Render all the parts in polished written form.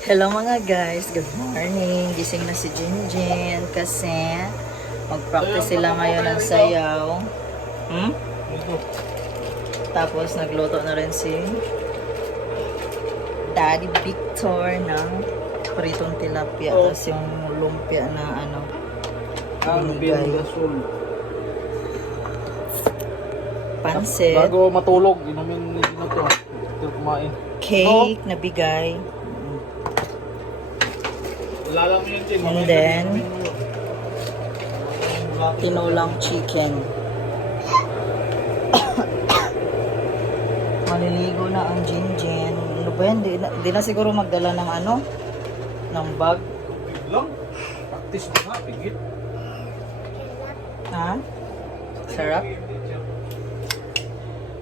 Hello mga guys, good morning. Gising na si Jinjin kasi mag-practice sila ngayon ng sayaw. Tapos nagluto na rin si Daddy Victor ng pritong tilapia. Tapos yung lumpia na binigay. Pansit. Bago matulog, inumin na to. Ito kumain. Cake na bigay. Lalam yun, Jing. And then, tinulang chicken. Maliligo na ang Jinjin. Ano ba yan? Di na siguro magdala ng ng bag. Lang. Practice mo nga, pigit. Ha? Sarap?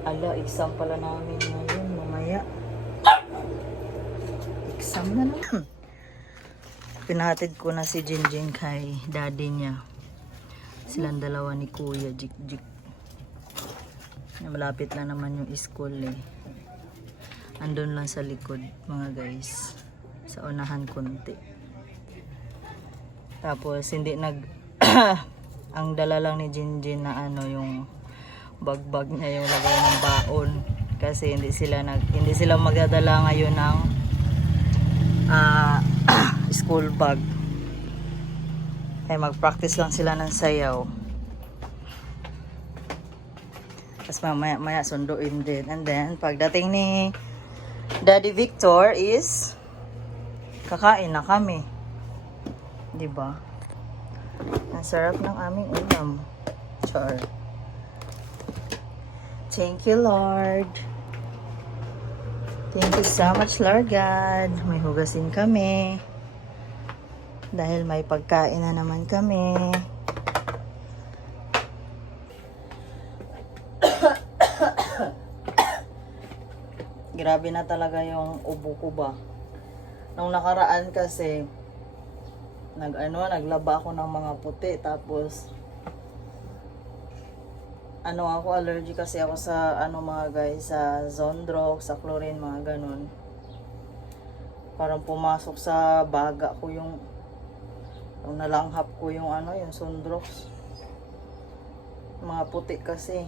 Ala, exam pala namin ngayon. Mamaya. Exam na lang. Pinahatid ko na si Jinjin kay daddy niya. Silang dalawa ni Kuya Jik-Jik. Malapit lang naman yung school eh. Andun lang sa likod mga guys. Sa unahan konti. Tapos hindi ang dala lang ni Jinjin na yung bagbag niya yung lagay ng baon. Kasi hindi sila magdadala ngayon ng school bag. Ay mag-practice lang sila ng sayaw. Tapos maya sunduin din. And then pagdating ni Daddy Victor is kakain na kami. 'Di ba? Ang sarap ng aming ulam. Char. Thank you, Lord. Thank you so much, Lord God. May hugasin kami. Dahil may pagkain na naman kami. Grabe na talaga yung ubo ko ba. Nung nakaraan kasi, naglaba ako ng mga puti. Tapos, ako allergy kasi ako sa mga guys, sa Zondrox, sa chlorine, mga ganun. Parang pumasok sa baga ko yung nalanghap ko yung yung Zondrox. Mga puti kasi.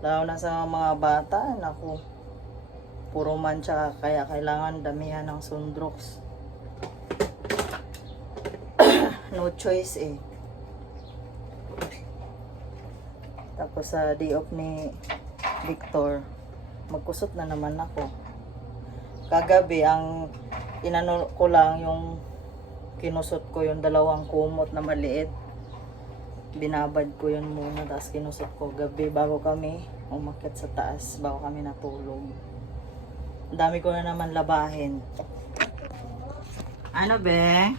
Lalo na sa mga bata, naku. Puro mancha, kaya kailangan damihan ng Zondrox. No choice eh. Tapos sa day off ni Victor, magkusot na naman ako. Kagabi, ang inano ko lang yung kinusot ko yung dalawang kumot na maliit. Binabad ko yun muna, tapos kinusot ko gabi bago kami umakyat sa taas, bago kami natulog. Ang dami ko na naman labahin. Ano be?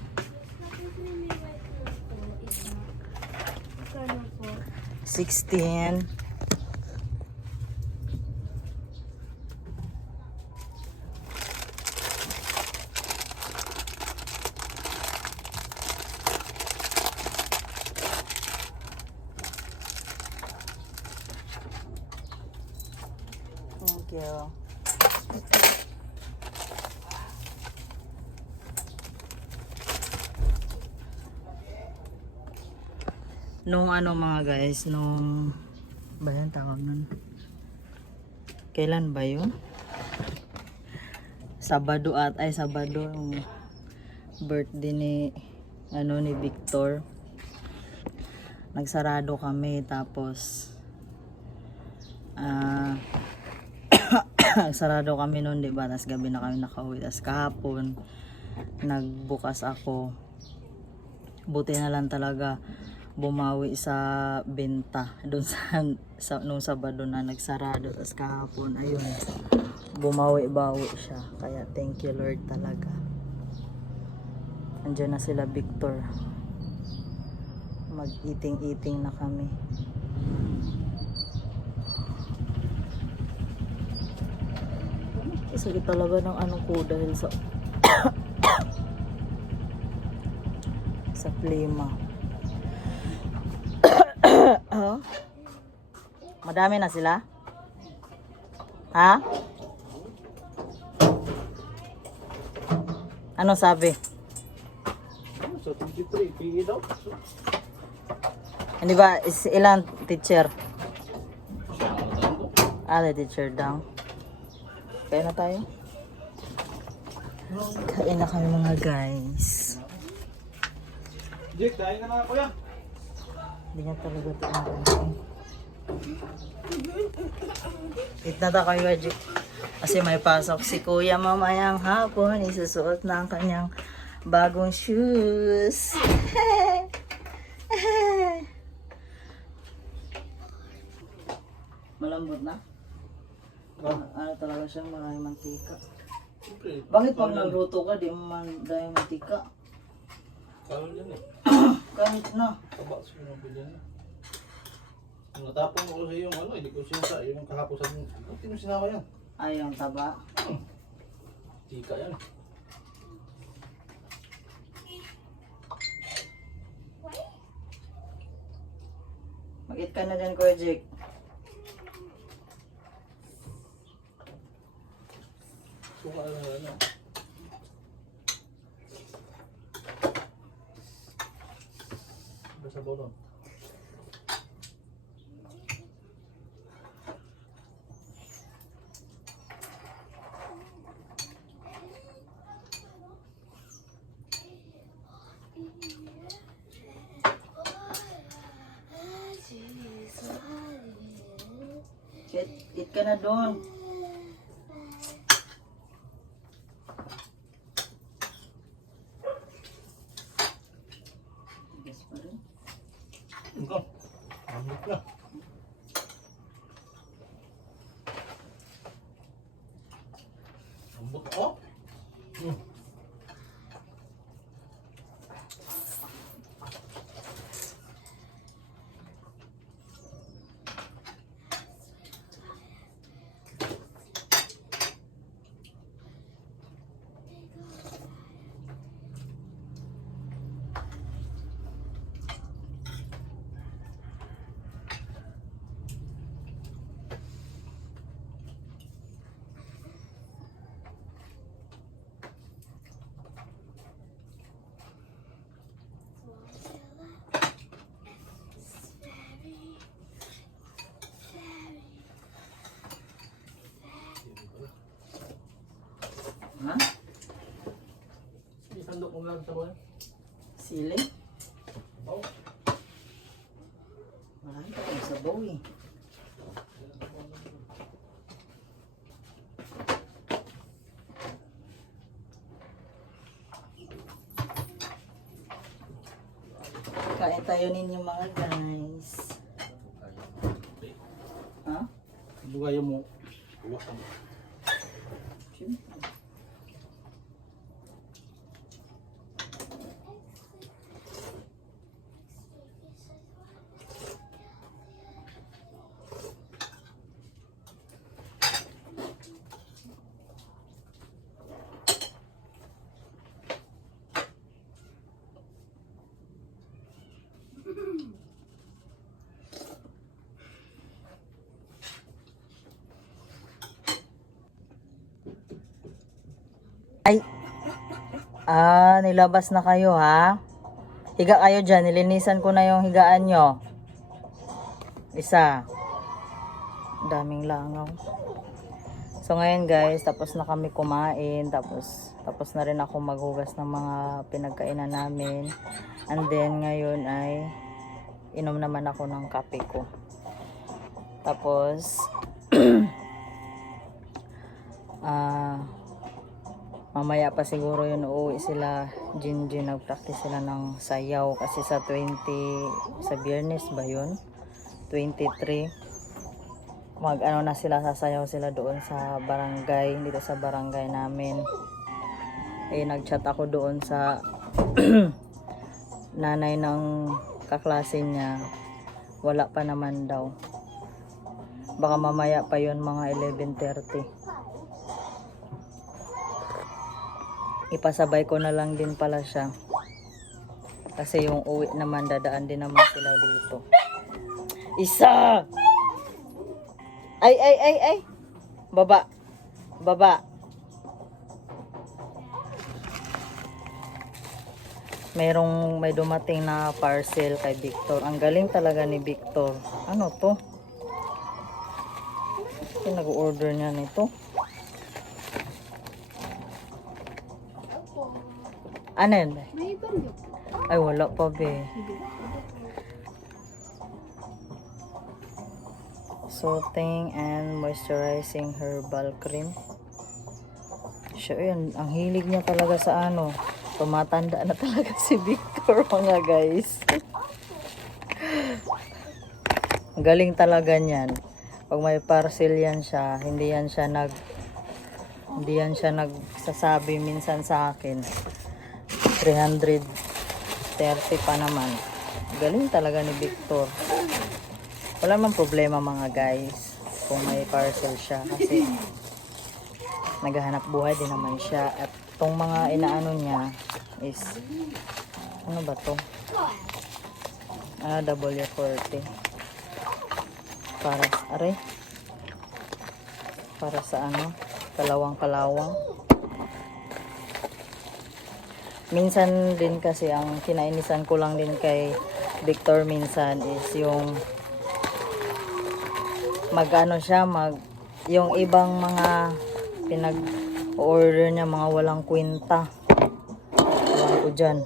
$16. Thank you. Nung mga guys, nung ba yan tawag nun? Kailan ba yun? Sabado yung birthday ni Victor. Nagsarado kami, tapos nagsarado kami noon, diba? Tapos gabi na kami nakauwi. Tapos kahapon nagbukas ako. Buti na lang talaga bumawi sa benta doon nung Sabado na nagsarado. Tapos kahapon, ayun, bumawi-bawi siya. Kaya thank you Lord talaga. Andiyan na sila Victor. Mag-eating na kami. Sakit talaga ng ko dahil sa sa plema. Madami na sila? Ha? Ano sabi? Ano, sa 23, PE daw. So, Hindi ba, ilang teacher? siya ang tawag ko. The teacher daw. Kaya na tayo? Kain na kami mga guys. Jake, kain ka na ako yan. Hindi nga talaga ito ang ganyan. Eat na tayo kayo, Jik. Kasi may pasok si Kuya mamayang hapon. Isusuot na ang kanyang bagong shoes. Malambot na? Ano talaga siya, maraming mantika. Siyempre. Bakit pag nagluto ka, di mo man dahil mantika? Kawal yan eh. Kahit na. Taba sa mga bilyan na. Nung natapon ako sa yung ano, hindi ko sinasa. Yung kahapon sa mga, hindi mo sinawa yan. Ay, ang taba. Tika yan. Mag-eat ka na din, Kuya Jake. Suka na ano. Basta bolon. Eat ka na doon. Tigas pa rin. Ito. Amit na. Ambot ako. Ha? Isandok mo lang sa buhay. Sili? Oh. Marami pa kami sabaw eh. Kain tayo ninyo mga guys. Ha? Bugayan mo. Uwak ka mo. Siyempre. Ay. Nilabas na kayo ha. Higa kayo dyan. Nilinisan ko na yung higaan nyo. Isa. Daming langaw. So ngayon guys, tapos na kami kumain. Tapos na rin ako maghugas ng mga pinagkainan namin. And then ngayon ay inom naman ako ng kape ko. Tapos mamaya pa siguro yun uuwi sila Jinjin, nag-practice sila ng sayaw kasi sa 20 sa Biyernes ba yun 23 ano na sila, sasayaw sila doon sa barangay, dito sa barangay namin. Nag-chat ako doon sa nanay ng kaklase niya, wala pa naman daw, baka mamaya pa yun mga 11:30. Ipasabay ko na lang din pala siya. Kasi yung uwi naman, dadaan din naman sila dito. Isa! Ay! Baba. may dumating na parcel kay Victor. Ang galing talaga ni Victor. Ano to? Ito nag-order niya nito. Ano yun? May balyo. Ay, wala pa be. Soothing and moisturizing herbal cream. Siya yun, ang hilig niya talaga sa ano. Tumatanda na talaga si Victor mga guys. Ang galing talaga niyan. Pag may parcel yan siya, hindi yan siya nagsasabi minsan sa akin. 330 pa naman. Galing talaga ni Victor. Wala man problema mga guys kung may parcel siya kasi naghahanap buhay din naman siya. At tong mga inaano niya is ano ba to? W40 para sa ano, kalawang. Minsan din kasi ang kinainisan ko lang din kay Victor minsan is yung yung ibang mga pinag-order niya mga walang kwenta. Alam ko dyan,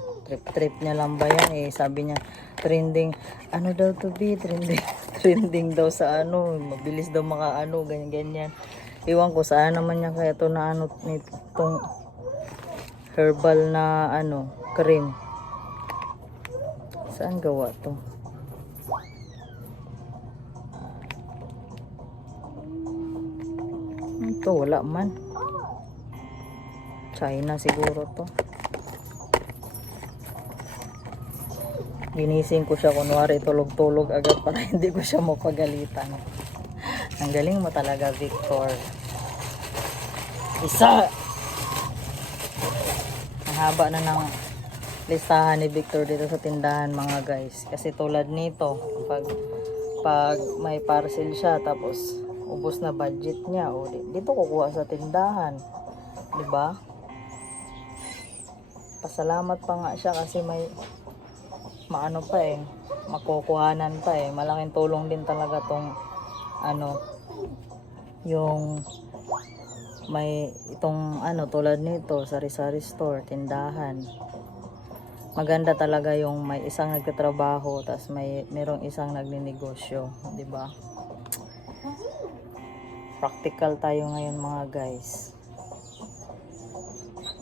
trip niya lang ba yan eh, sabi niya trending, ano daw to be trending daw sa ano, mabilis daw makaano, ganyan. Iwan ko saan naman niya kaya to na ano nitong herbal na ano, cream. Saan gawa to? Ito wala man. China siguro to. Ginising ko siya kunwari tulog-tulog agad para hindi ko siya mapagalitan. Ang galing mo talaga, Victor. Isa! Ang haba na ng listahan ni Victor dito sa tindahan mga guys. Kasi tulad nito, pag may parcel siya tapos ubos na budget niya, o dito kukuha sa tindahan. 'Di ba? Pasalamat pa nga siya kasi may maano pa eh, makukuhanan pa eh. Malaking tulong din talaga tong ano, yung may itong ano tulad nito, sari-sari store, tindahan. Maganda talaga yung may isang nagtatrabaho tapos merong isang nagninegosyo, 'di ba? Practical tayo ngayon mga guys.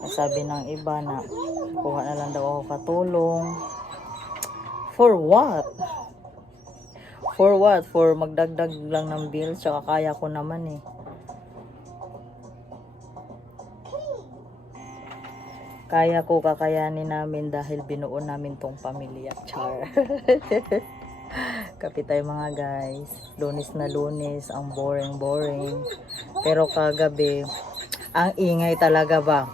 Sabi ng iba na kuha na lang daw ako katulong. For what? For what? For magdagdag lang ng bill, tsaka kaya ko naman eh. Kaya ko, kakayanin namin dahil binuo namin tong pamilya. Char. Kapit tayo mga guys. Lunes na lunes, ang boring. Pero kagabi, ang ingay talaga ba?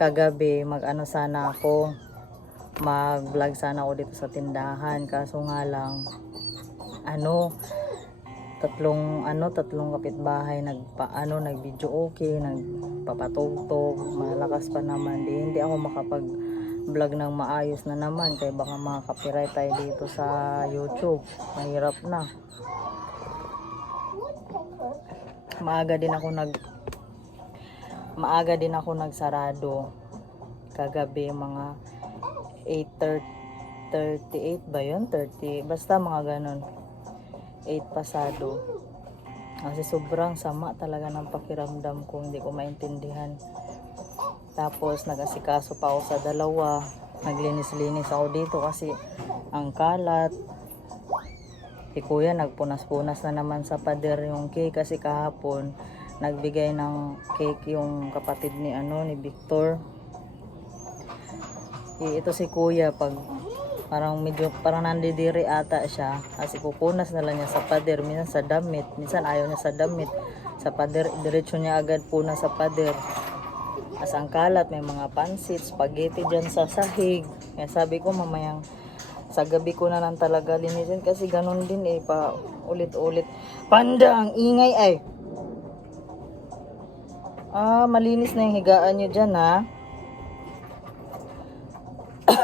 Kagabi, mag-ano sana ako, mag-vlog sana ako dito sa tindahan. Kaso nga lang, tatlong kapitbahay nag-video okay, nagpapatugtog, malakas pa naman. Hindi ako makapag-vlog ng maayos na naman kaya baka maka-copyright tayo dito sa YouTube. Mahirap na. Maaga din ako nagsarado kagabi, mga 8:38 ba yun? 30, basta mga ganon, 8 pasado. Kasi sobrang sama talaga ng pakiramdam ko, hindi ko maintindihan. Tapos nag-asikaso pa ako sa dalawa, naglinis-linis ako dito kasi ang kalat. Si kuya nagpunas-punas na naman sa pader yung cake kasi kahapon nagbigay ng cake yung kapatid ni Victor. Ito si kuya, pag parang nandidiri ata siya kasi pupunas na lang niya sa pader, minsan sa damit, minsan ayaw niya sa damit, sa pader diretso niya agad punas sa pader. As ang kalat, may mga pansit, spaghetti dyan sa sahig. Kaya sabi ko mamayang sa gabi ko na lang talaga linisin kasi ganun din eh, pa ulit-ulit. Panda, ang ingay ay. Malinis na yung higaan nyo dyan ha.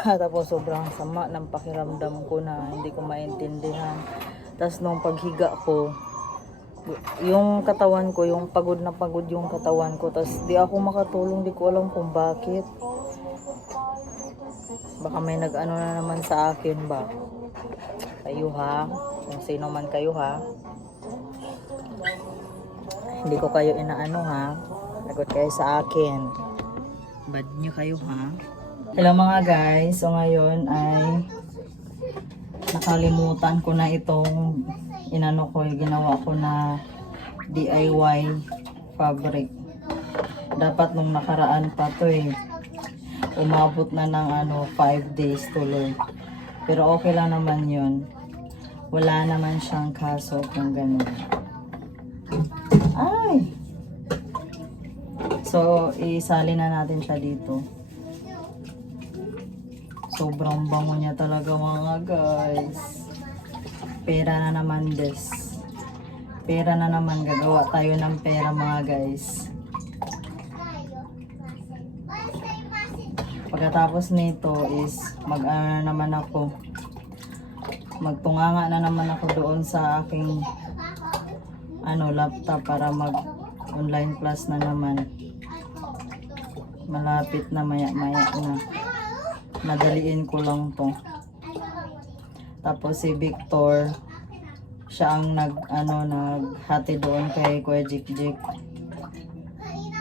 Tapos sobrang sama ng pakiramdam ko na hindi ko maintindihan. Tapos nung paghiga ko, yung katawan ko, yung pagod na pagod yung katawan ko. Tapos di ako makatulong, di ko alam kung bakit. Baka may nag-ano na naman sa akin ba? Kayo ha? Kung sino man kayo ha? Hindi ko kayo inaano ha? Lagot kayo sa akin. Bad nyo kayo ha? Hello mga guys. So ngayon ay nakalimutan ko na itong inano ko, ginawa ko na DIY fabric. Dapat nung nakaraan pa to eh. Umabot na ng 5 days tuloy. Pero okay lang naman yun. Wala naman siyang kaso kung ganun. Ay! So, isali na natin siya dito. Sobrang bango niya talaga mga guys. Pera na naman des. Pera na naman. Gagawa tayo ng pera mga guys. Pagkatapos nito is naman ako. Magtunganga na naman ako doon sa aking laptop para mag online class na naman. Malapit na maya na. Madaliin ko lang to. Tapos si Victor, siya ang naghati doon kay Kuya Jik.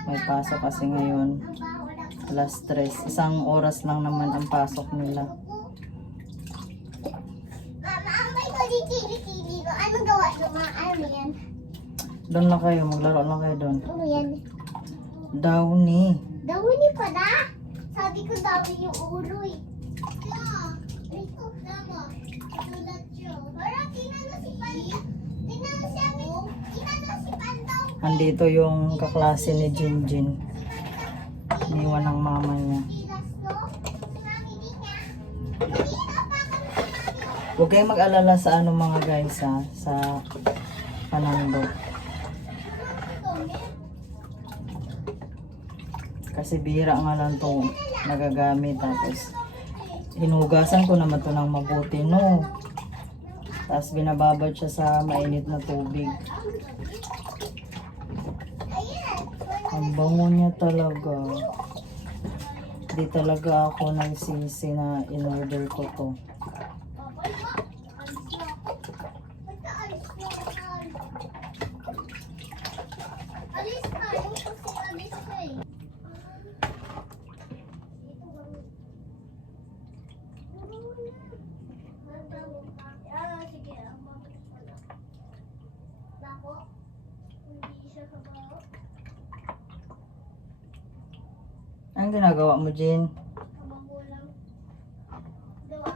May pasok kasi ngayon. Alas 3. 1 oras lang naman ang pasok nila. Mama, ang may kili-kili ko. Anong gawa nyo ma? Ano yan? Doon lang kayo, maglaro lang kayo doon. Ano yan? Downy. Dawini pa na? Sabi ko dawin yung ulo eh. Ito, tama. Sulat yun. Parang tinanong si Panda. Tinanong siya. Tinanong si Panda. Andito yung kaklase ni Jinjin. Iniwan ng mama niya. Tilas to. Mami di niya. Hindi na pa kami sa mami. Huwag kayong mag-alala sa mga guys ha. Sa Panando. Kasi bihira nga lang to nagagamit. Tapos hinugasan ko naman to ng mabuti no. Tapos binababad siya sa mainit na tubig. Ang bango niya talaga. Di talaga ako nagsisi na in-order ko to. Alis ka. Yung kasi alis ka eh. Sige. Bako? Hindi siya kabaho. Anong ginagawa mo, Jin? Kabaho lang. Dua.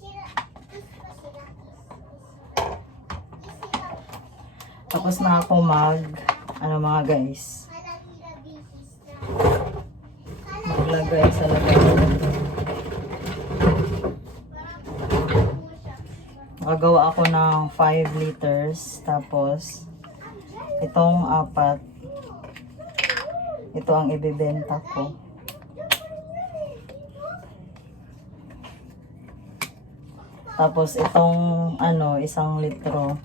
Sila. Tapos na ako mga guys. Maglagay sa lagayan. Nakagawa ako ng 5 liters. Tapos, itong 4. Ito ang ibibenta ko. Tapos, itong 1 litro.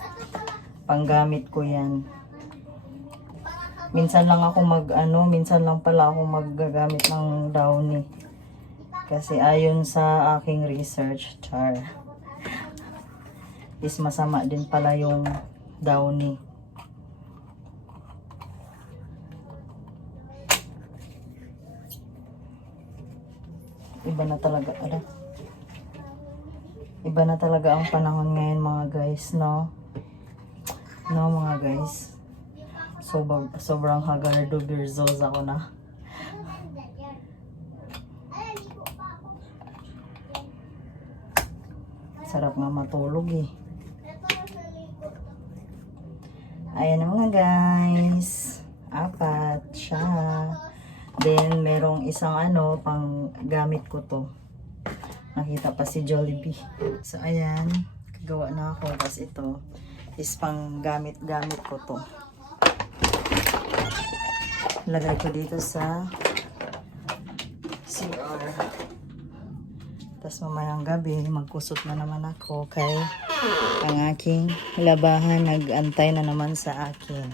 Panggamit ko yan. Minsan lang pala ako maggagamit ng Downy. Kasi ayon sa aking research, is masama din pala yung Downy. Iba na talaga ang panahon ngayon mga guys, no? No mga guys. Sobrang hagardo birzosa ako na. Sarap nga matulog eh. Ayan na mga guys. 4 siya. Then merong isang pang gamit ko to. Nakita pa si Jollibee. So ayan, kagawa na ako. Tapos ito is pang gamit ko to. Lagay ko dito sa Tapos mamayang gabi, magkusot na naman ako kay ang aking labahan nag-antay na naman sa akin.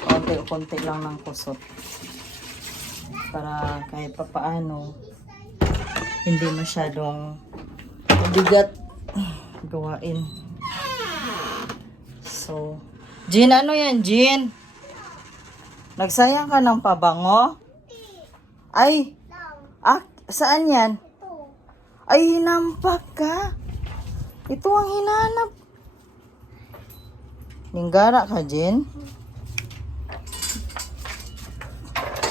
Konti-konti lang ng kusot. Para kahit papaano, hindi masyadong bigat gawain. So, Jean, ano yan, Jean? Nagsayang ka ng pabango? Ay, saan yan? Ay, hinampak ka. Ito ang hinanap. Ninggara ka, Jean?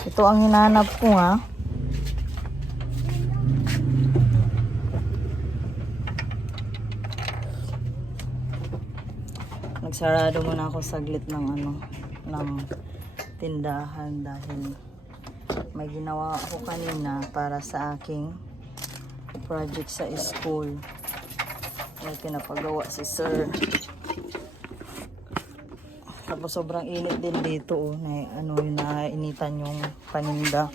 Ito ang hinanap ko, ha? Nagsarado muna ako saglit ng tindahan dahil may ginawa ako kanina para sa aking project sa school. May pinapagawa si sir. Tapos sobrang init din dito, nainitan yung paninda.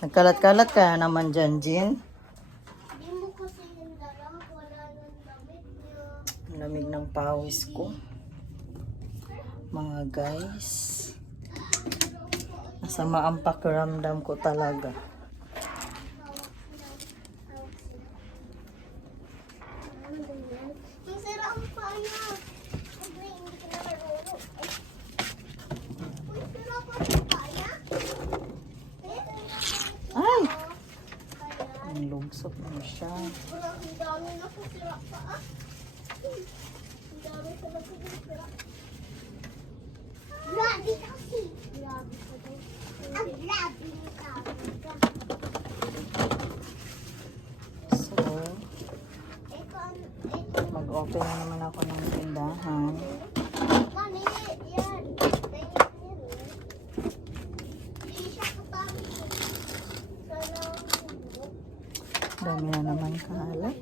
Nagkalat-kalat kaya naman dyan, Jean. Hindi mo kasi yung dala, wala nang damit niya. Ang lamig ng pawis ko. Mga guys. Masama ang pakiramdam ko talaga. Ang sira ang paya. Hindi ka na marunong. Uy, sira pa ang paya. Ay! Ang lugsot na siya. Ang dami na po sira pa ah. Ang dami talaga yung sira. Grabe kasi. Grabe ka daw. Ang grabe ni Kami. So, mag-open na naman ako ng tindahan. Mali, yan. Ganyan yan. Hindi siya katami. Sana Dami na naman kalat.